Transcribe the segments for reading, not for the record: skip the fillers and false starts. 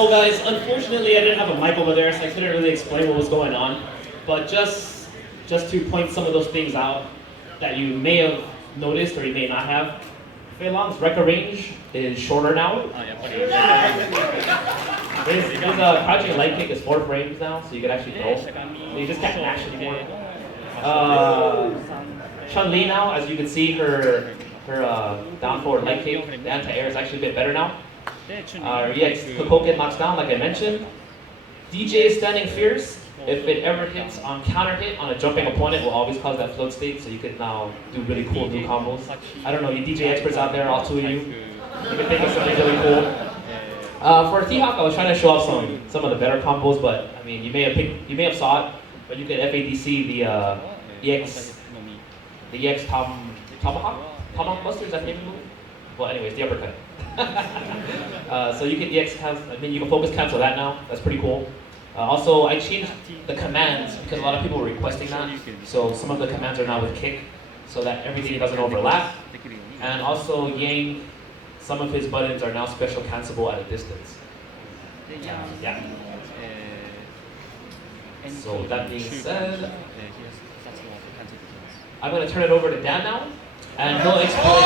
So guys, unfortunately I didn't have a mic over there, so I couldn't really explain what was going on. But just to point some of those things out that you may have noticed or you may not have. Fei Long's record range is shorter now. His crouching light kick is 4 frames now, so you can actually throw. So you just can't mash anymore. Chun-Li now, as you can see, her down forward light kick, the anti-air is actually a bit better now. EX Kokoken knocks down, like I mentioned. DJ is standing fierce. If it ever hits on counter hit on a jumping opponent, will always cause that float state, so you can now do really cool new combos. I don't know, you DJ experts out there, all 2 of you, you can think of something really cool. For T-Hawk, I was trying to show off some of the better combos, but I mean, you may have saw it, but you could FADC the EX Tomahawk Buster, is that the name of the move? Well, anyways, the uppercut. So you can EX you can focus cancel that now. That's pretty cool. Also, I changed the commands because a lot of people were requesting that. So some of the commands are now with kick, so that everything doesn't overlap. And also, Yang, some of his buttons are now special cancelable at a distance. Yeah. So that being said, I'm going to turn it over to Dan now, and he'll explain.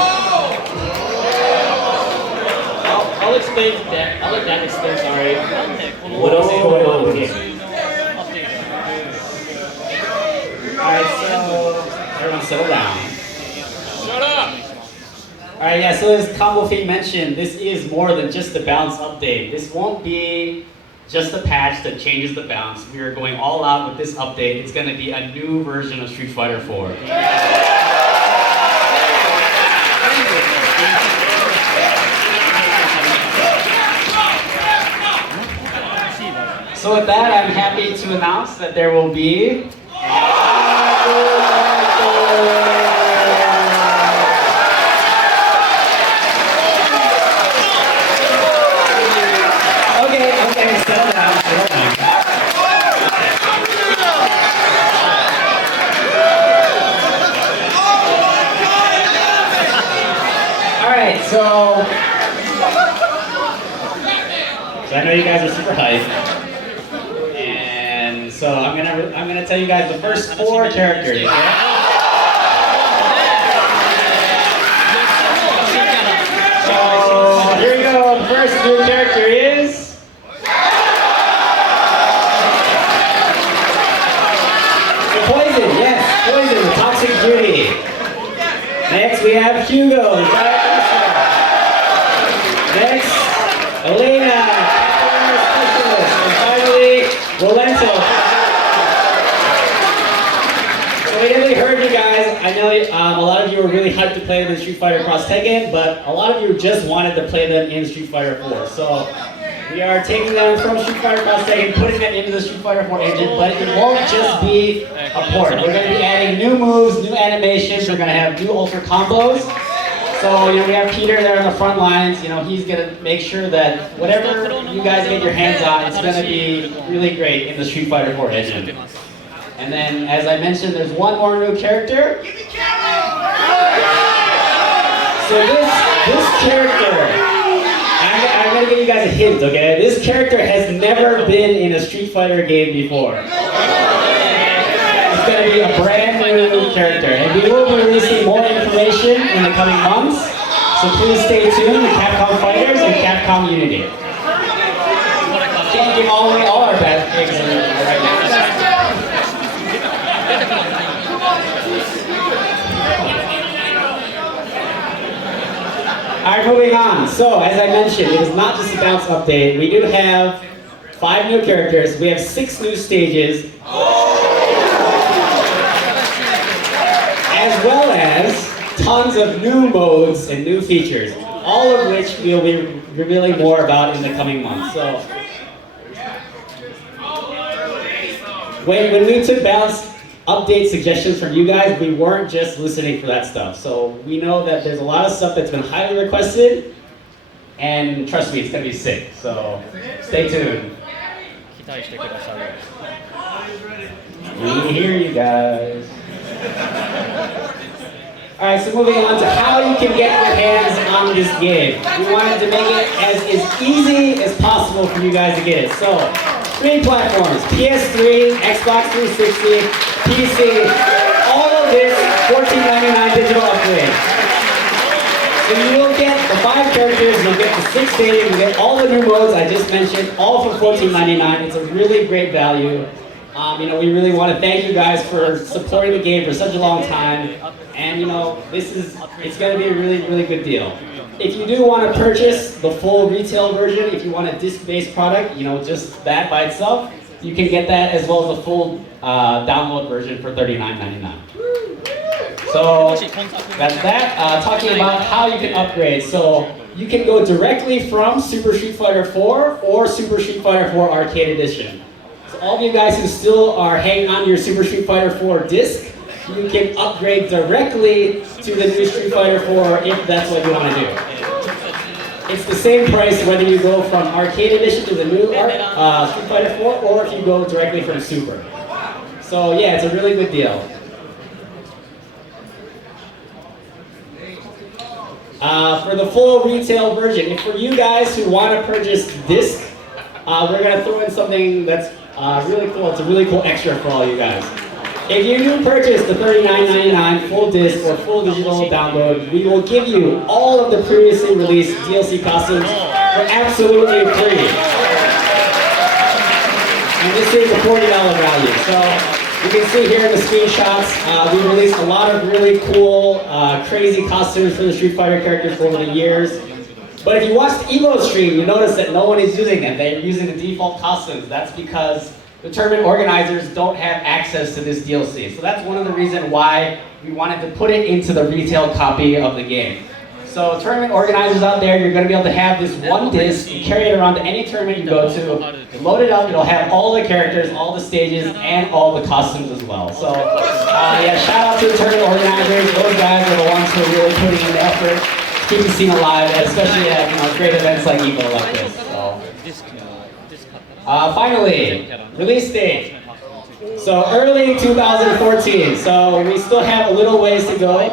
I'll explain to Dan. I'll let Dan explain. Sorry. What else is going on with the game? All right, so everyone settle down. Shut up! Alright, yeah, so as Combo Fiend mentioned, this is more than just a bounce update. This won't be just a patch that changes the bounce. We are going all out with this update. It's going to be a new version of Street Fighter 4. So with that, I'm happy to announce that there will be So I know you guys are super hyped, and so I'm gonna tell you guys the first 4 characters. Okay? So here we go. The first new character is Poison. Yes, Poison, the Toxic Beauty. Next we have Hugo. Next, Elena, Specialist, and finally, Rolento. So we definitely heard you guys. I know a lot of you were really hyped to play them in Street Fighter Cross Tekken, but a lot of you just wanted to play them in Street Fighter 4. So we are taking them from Street Fighter Cross Tekken, putting them into the Street Fighter 4 engine, but it won't just be a port. We're going to be adding new moves, new animations. We're going to have new ultra combos. So, we have Peter there on the front lines. He's going to make sure that whatever you guys get your hands on, it's going to be really great in the Street Fighter 4 engine. And then, as I mentioned, there's one more new character. So this character, I'm going to give you guys a hint, okay? This character has never been in a Street Fighter game before. It's going to be a brand new character, and we will be releasing more information in the coming months, so please stay tuned to Capcom Fighters and Capcom Unity. Can't give away all our bad things right now. Alright, moving on. So, as I mentioned, it is not just a bounce update. We do have 5 new characters. We have 6 new stages. As well as tons of new modes and new features, all of which we'll be revealing more about in the coming months. So, when we took bounce update suggestions from you guys, we weren't just listening for that stuff. So we know that there's a lot of stuff that's been highly requested, and trust me, it's gonna be sick. So stay tuned. We hear you guys. Alright, so moving on to how you can get your hands on this game. We wanted to make it as easy as possible for you guys to get it. So, 3 platforms, PS3, Xbox 360, PC, all of this $14.99 digital upgrade. So you will get the 5 characters, you'll get the 6 stadium, you'll get all the new modes I just mentioned, all for $14.99. It's a really great value. We really want to thank you guys for supporting the game for such a long time. And it's going to be a really, really good deal. If you do want to purchase the full retail version, if you want a disc-based product, just that by itself, you can get that as well as a full download version for $39.99. So that's that. Talking about how you can upgrade. So you can go directly from Super Street Fighter 4 or Super Street Fighter 4 Arcade Edition. So all of you guys who still are hanging on to your Super Street Fighter 4 disc, you can upgrade directly to the new Street Fighter 4 if that's what you want to do. It's the same price whether you go from Arcade Edition to the new Street Fighter 4 or if you go directly from Super. So yeah, it's a really good deal. For the full retail version, and for you guys who want to purchase disc, we're going to throw in something that's really cool. It's a really cool extra for all you guys. If you do purchase the $39.99 full disc or full digital download, we will give you all of the previously released DLC costumes for absolutely free. And this is a $40 value. So you can see here in the screenshots, we released a lot of really cool, crazy costumes for the Street Fighter characters over the years. But if you watch the Evo stream, you notice that no one is using them. They're using the default costumes. That's because the tournament organizers don't have access to this DLC. So that's one of the reasons why we wanted to put it into the retail copy of the game. So tournament organizers out there, you're going to be able to have this one disc, you carry it around to any tournament you go to, load it up, it'll have all the characters, all the stages, and all the costumes as well. So yeah, shout out to the tournament organizers. Those guys are the ones who are really putting in the effort to keep the scene alive, especially at great events like Evo like this. So. Finally, release date. So early 2014. So we still have a little ways to go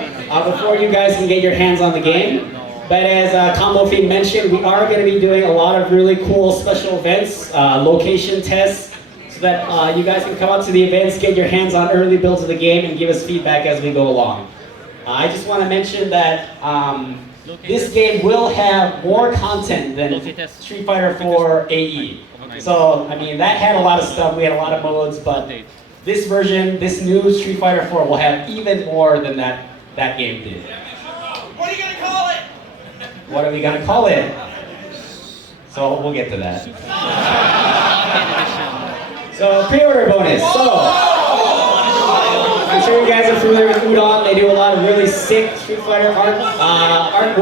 before you guys can get your hands on the game. But as Combo Fiend mentioned, we are going to be doing a lot of really cool special events, location tests, so that you guys can come out to the events, get your hands on early builds of the game, and give us feedback as we go along. I just want to mention that this game will have more content than Street Fighter 4 AE. So, that had a lot of stuff, we had a lot of modes, but this version, this new Street Fighter 4 will have even more than that game did. What are you going to call it? What are we going to call it? So, we'll get to that. So, pre-order bonus. So, I'm sure you guys are familiar with Udon. They do a lot of really sick Street Fighter art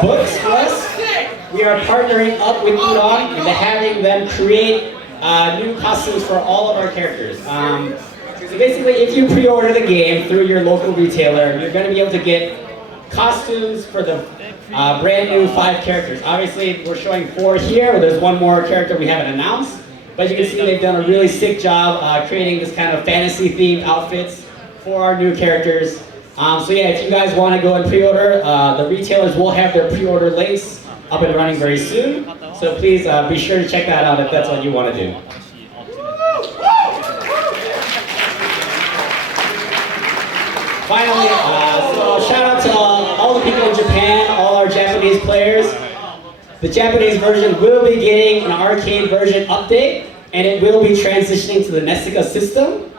books for us. We are partnering up with Udon and having them create new costumes for all of our characters. So basically, if you pre-order the game through your local retailer, you're going to be able to get costumes for the brand new 5 characters. Obviously, we're showing 4 here, but there's one more character we haven't announced. But you can see they've done a really sick job creating this kind of fantasy-themed outfits for our new characters. So yeah, if you guys want to go and pre-order, the retailers will have their pre-order links up and running very soon. So please be sure to check that out if that's what you want to do. Finally, so shout out to all the people in Japan, all our Japanese players. The Japanese version will be getting an arcade version update, and it will be transitioning to the Nessica system.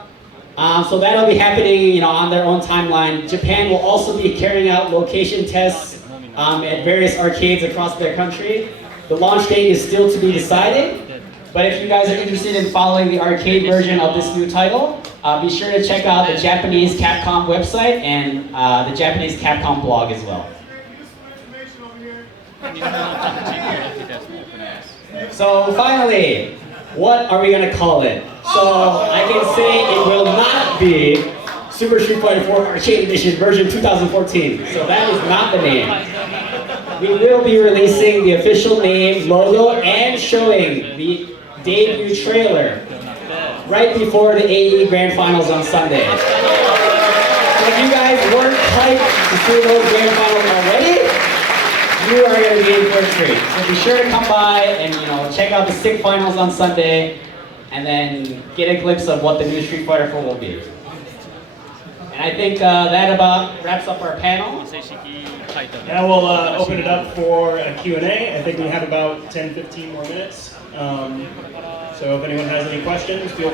So that'll be happening, on their own timeline. Japan will also be carrying out location tests at various arcades across their country. The launch date is still to be decided, but if you guys are interested in following the arcade version of this new title, be sure to check out the Japanese Capcom website and the Japanese Capcom blog as well. So finally, what are we going to call it? So I can say it will not be Super Street Fighter 4 Arcade Edition version 2014. So that is not the name. We will be releasing the official name, logo, and showing the debut trailer right before the AE Grand Finals on Sunday. So if you guys weren't hyped to see those grand finals already, you are going to be in for a treat. So be sure to come by and check out the SSFIV finals on Sunday, and then get a glimpse of what the new Street Fighter 4 will be. And I think that about wraps up our panel. Now we'll open it up for a Q&A. I think we have about 10-15 more minutes. So if anyone has any questions, feel free.